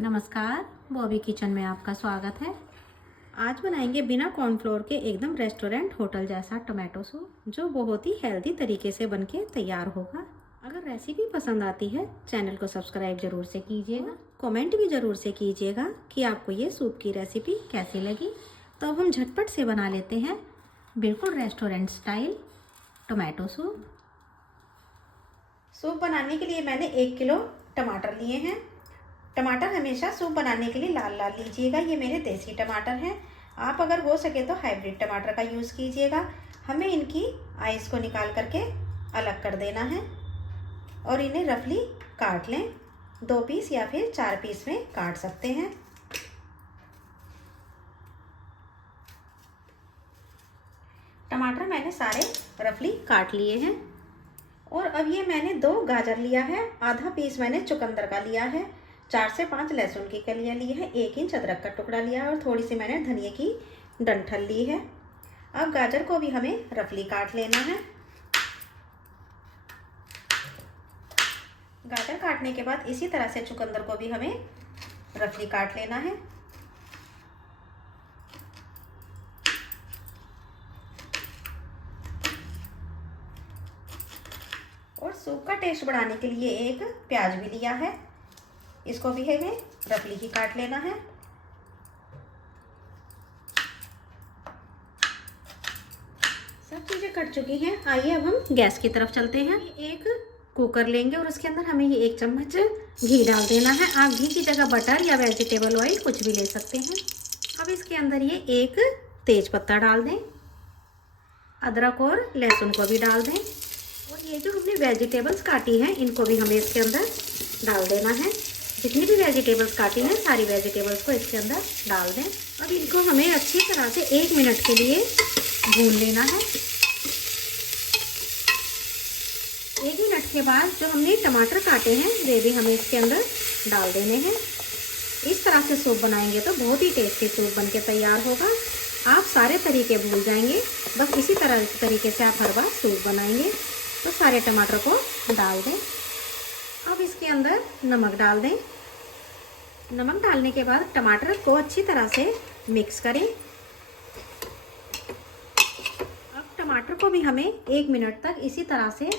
नमस्कार, बॉबी किचन में आपका स्वागत है। आज बनाएंगे बिना कॉर्नफ्लोर के एकदम रेस्टोरेंट होटल जैसा टोमेटो सूप, जो बहुत ही हेल्दी तरीके से बनके तैयार होगा। अगर रेसिपी पसंद आती है, चैनल को सब्सक्राइब जरूर से कीजिएगा, कमेंट भी ज़रूर से कीजिएगा कि आपको ये सूप की रेसिपी कैसी लगी। तो अब हम झटपट से बना लेते हैं बिल्कुल restaurant style tomato soup. Soup बनाने के लिए मैंने 1 किलो टमाटर लिए हैं। टमाटर हमेशा सूप बनाने के लिए लाल लाल लीजिएगा। ये मेरे देसी टमाटर हैं। आप अगर हो सके तो हाइब्रिड टमाटर का यूज़ कीजिएगा। हमें इनकी आइस को निकाल करके अलग कर देना है और इन्हें रफली काट लें। 2 पीस या फिर 4 पीस में काट सकते हैं। टमाटर मैंने सारे रफली काट लिए हैं। और अब ये मैंने 2 गाजर लिया है, आधा पीस मैंने चुकंदर का लिया है, 4 से 5 लहसुन की कलियां ली है, 1 इंच अदरक का टुकड़ा लिया है और थोड़ी सी मैंने धनिया की डंठल ली है। अब गाजर को भी हमें रफली काट लेना है। गाजर काटने के बाद इसी तरह से चुकंदर को भी हमें रफली काट लेना है। और सूप का टेस्ट बढ़ाने के लिए एक प्याज भी लिया है, इसको भी हमें रफली ही काट लेना है। सब चीज़ें कट चुकी हैं। आइए अब हम गैस की तरफ चलते हैं। एक कुकर लेंगे और उसके अंदर हमें ये 1 चम्मच घी डाल देना है। आप घी की जगह बटर या वेजिटेबल ऑयल कुछ भी ले सकते हैं। अब इसके अंदर ये 1 तेज पत्ता डाल दें, अदरक और लहसुन को भी डाल दें और ये जो हमने वेजिटेबल्स काटी हैं इनको भी हमें इसके अंदर डाल देना है। जितनी भी वेजिटेबल्स काटी हैं सारी वेजिटेबल्स को इसके अंदर डाल दें। अब इनको हमें अच्छी तरह से 1 मिनट के लिए भून लेना है। 1 मिनट के बाद जो हमने टमाटर काटे हैं वे भी हमें इसके अंदर डाल देने हैं। इस तरह से सूप बनाएंगे तो बहुत ही टेस्टी सूप बनके तैयार होगा। आप सारे तरीके भूल जाएंगे, बस इसी तरीके से आप हर बार सूप बनाएंगे। तो सारे टमाटर को डाल दें। अब इसके अंदर नमक डाल दें। नमक डालने के बाद टमाटर को अच्छी तरह से मिक्स करें। अब टमाटर को भी हमें 1 मिनट तक इसी तरह से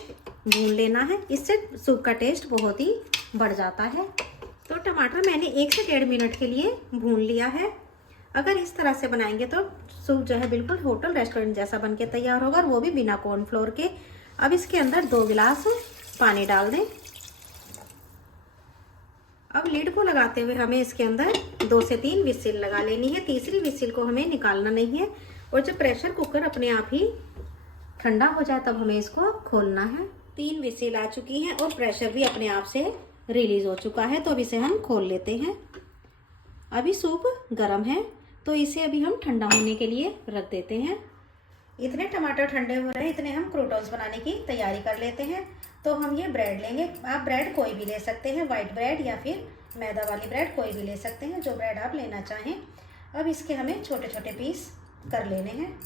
भून लेना है। इससे सूप का टेस्ट बहुत ही बढ़ जाता है। तो टमाटर मैंने 1 से 1.5 मिनट के लिए भून लिया है। अगर इस तरह से बनाएंगे तो सूप जो है बिल्कुल होटल रेस्टोरेंट जैसा बनके तैयार होगा, और वो भी बिना कॉर्नफ्लोर के। अब इसके अंदर 2 गिलास पानी डाल दें। अब लीड को लगाते हुए हमें इसके अंदर 2 से 3 विसिल लगा लेनी है। तीसरी विसिल को हमें निकालना नहीं है। और जब प्रेशर कुकर अपने आप ही ठंडा हो जाए तब हमें इसको खोलना है। 3 विसिल आ चुकी हैं और प्रेशर भी अपने आप से रिलीज हो चुका है। तो अब इसे हम खोल लेते हैं। अभी सूप गर्म है तो इसे अभी हम ठंडा होने के लिए रख देते हैं। इतने टमाटर ठंडे हो रहे हैं, इतने हम क्रूटॉन्स बनाने की तैयारी कर लेते हैं। तो हम ये ब्रेड लेंगे। आप ब्रेड कोई भी ले सकते हैं, वाइट ब्रेड या फिर मैदा वाली ब्रेड कोई भी ले सकते हैं, जो ब्रेड आप लेना चाहें। अब इसके हमें छोटे छोटे पीस कर लेने हैं।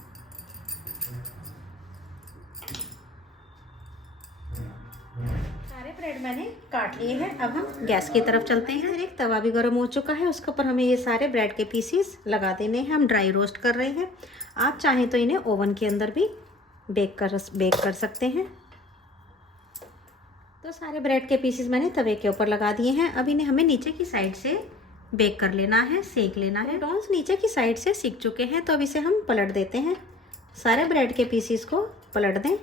सारे ब्रेड मैंने काट लिए हैं। अब हम गैस की तरफ चलते हैं। एक तवा भी गर्म हो चुका है, उसके ऊपर हमें ये सारे ब्रेड के पीसीस लगा देने हैं। हम ड्राई रोस्ट कर रहे हैं। आप चाहें तो इन्हें ओवन के अंदर भी बेक कर सकते हैं। तो सारे ब्रेड के पीसेस मैंने तवे के ऊपर लगा दिए हैं। अब इन्हें हमें नीचे की साइड से बेक कर लेना है, सेक लेना है। टॉन्स नीचे की साइड से सिक चुके हैं, तो अब इसे हम पलट देते हैं। सारे ब्रेड के पीसेस को पलट दें।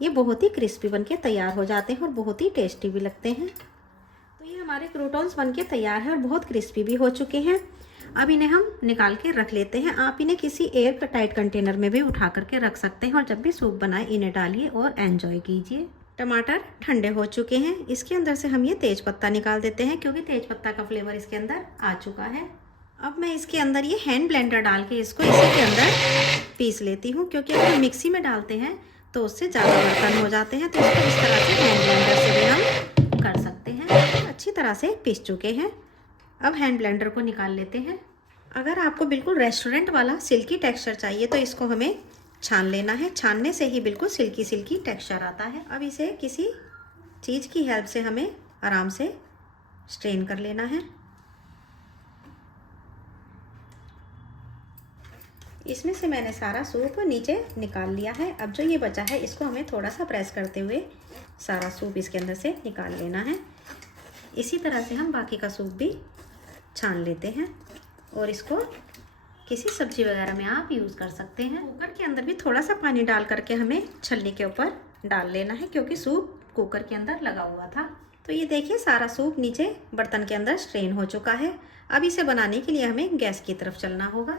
ये बहुत ही क्रिस्पी बनके तैयार हो जाते हैं और बहुत ही टेस्टी भी लगते हैं। तो ये हमारे क्रूटॉन्स बनके तैयार है और बहुत क्रिस्पी भी हो चुके हैं। अब इन्हें हम निकाल के रख लेते हैं। आप इन्हें किसी एयर टाइट कंटेनर में भी उठा करके रख सकते हैं और जब भी सूप बनाए इन्हें डालिए और एंजॉय कीजिए। टमाटर ठंडे हो चुके हैं। इसके अंदर से हम ये तेज पत्ता निकाल देते हैं, क्योंकि तेज पत्ता का फ्लेवर इसके अंदर आ चुका है। अब मैं इसके अंदर ये हैंड ब्लेंडर डाल के इसको इसी के अंदर पीस लेती हूँ, क्योंकि अगर हम मिक्सी में डालते हैं तो उससे ज़्यादा बर्तन हो जाते हैं। तो इसको इस तरह से हैंड ब्लेंडर से भी हम कर सकते हैं। अच्छी तरह से पीस चुके हैं। अब हैंड ब्लेंडर को निकाल लेते हैं। अगर आपको बिल्कुल रेस्टोरेंट वाला सिल्की टेक्सचर चाहिए तो इसको हमें छान लेना है। छानने से ही बिल्कुल सिल्की सिल्की टेक्सचर आता है। अब इसे किसी चीज़ की हेल्प से हमें आराम से स्ट्रेन कर लेना है। इसमें से मैंने सारा सूप नीचे निकाल लिया है। अब जो ये बचा है इसको हमें थोड़ा सा प्रेस करते हुए सारा सूप इसके अंदर से निकाल लेना है। इसी तरह से हम बाकी का सूप भी छान लेते हैं और इसको किसी सब्जी वगैरह में आप यूज़ कर सकते हैं। कुकर के अंदर भी थोड़ा सा पानी डाल करके हमें छलनी के ऊपर डाल लेना है, क्योंकि सूप कुकर के अंदर लगा हुआ था। तो ये देखिए सारा सूप नीचे बर्तन के अंदर स्ट्रेन हो चुका है। अब इसे बनाने के लिए हमें गैस की तरफ चलना होगा।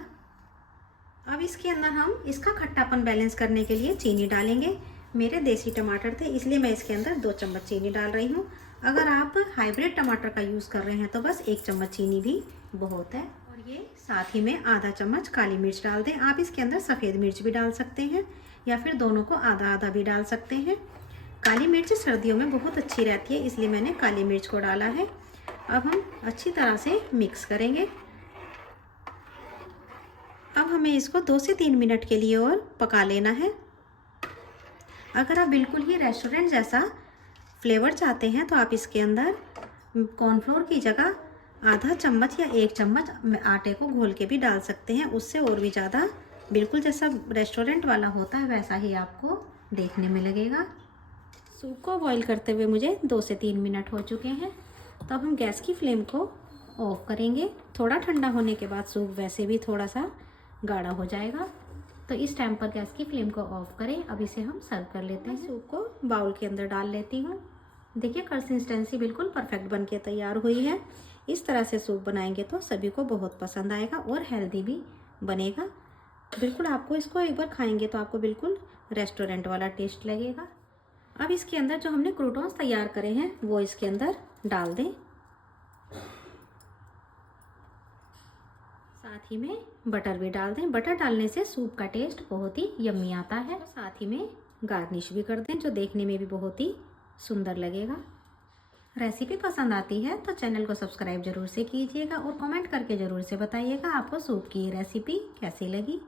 अब इसके अंदर हम इसका खट्टापन बैलेंस करने के लिए चीनी डालेंगे। मेरे देसी टमाटर थे इसलिए मैं इसके अंदर 2 चम्मच चीनी डाल रही हूँ। अगर आप हाइब्रिड टमाटर का यूज़ कर रहे हैं तो बस 1 चम्मच चीनी भी बहुत है। और ये साथ ही में आधा चम्मच काली मिर्च डाल दें। आप इसके अंदर सफ़ेद मिर्च भी डाल सकते हैं या फिर दोनों को आधा आधा भी डाल सकते हैं। काली मिर्च सर्दियों में बहुत अच्छी रहती है, इसलिए मैंने काली मिर्च को डाला है। अब हम अच्छी तरह से मिक्स करेंगे। अब हमें इसको 2 से 3 मिनट के लिए और पका लेना है। अगर आप बिल्कुल ही रेस्टोरेंट जैसा फ्लेवर चाहते हैं तो आप इसके अंदर कॉर्नफ्लोर की जगह आधा चम्मच या 1 चम्मच आटे को घोल के भी डाल सकते हैं। उससे और भी ज़्यादा बिल्कुल जैसा रेस्टोरेंट वाला होता है वैसा ही आपको देखने में लगेगा। सूप को बॉईल करते हुए मुझे 2 से 3 मिनट हो चुके हैं। तो अब हम गैस की फ्लेम को ऑफ करेंगे। थोड़ा ठंडा होने के बाद सूप वैसे भी थोड़ा सा गाढ़ा हो जाएगा, तो इस टाइम पर गैस की फ्लेम को ऑफ करें। अब इसे हम सर्व कर लेते हैं। सूप को बाउल के अंदर डाल लेती हूँ। देखिए कंसिस्टेंसी बिल्कुल परफेक्ट बन के तैयार हुई है। इस तरह से सूप बनाएंगे तो सभी को बहुत पसंद आएगा और हेल्दी भी बनेगा। बिल्कुल आपको इसको एक बार खाएंगे तो आपको बिल्कुल रेस्टोरेंट वाला टेस्ट लगेगा। अब इसके अंदर जो हमने क्रूटॉन्स तैयार करे हैं वो इसके अंदर डाल दें। साथ ही में बटर भी डाल दें। बटर डालने से सूप का टेस्ट बहुत ही यम्मी आता है। तो साथ ही में गार्निश भी कर दें जो देखने में भी बहुत ही सुंदर लगेगा। रेसिपी पसंद आती है तो चैनल को सब्सक्राइब जरूर से कीजिएगा और कमेंट करके ज़रूर से बताइएगा आपको सूप की ये रेसिपी कैसी लगी।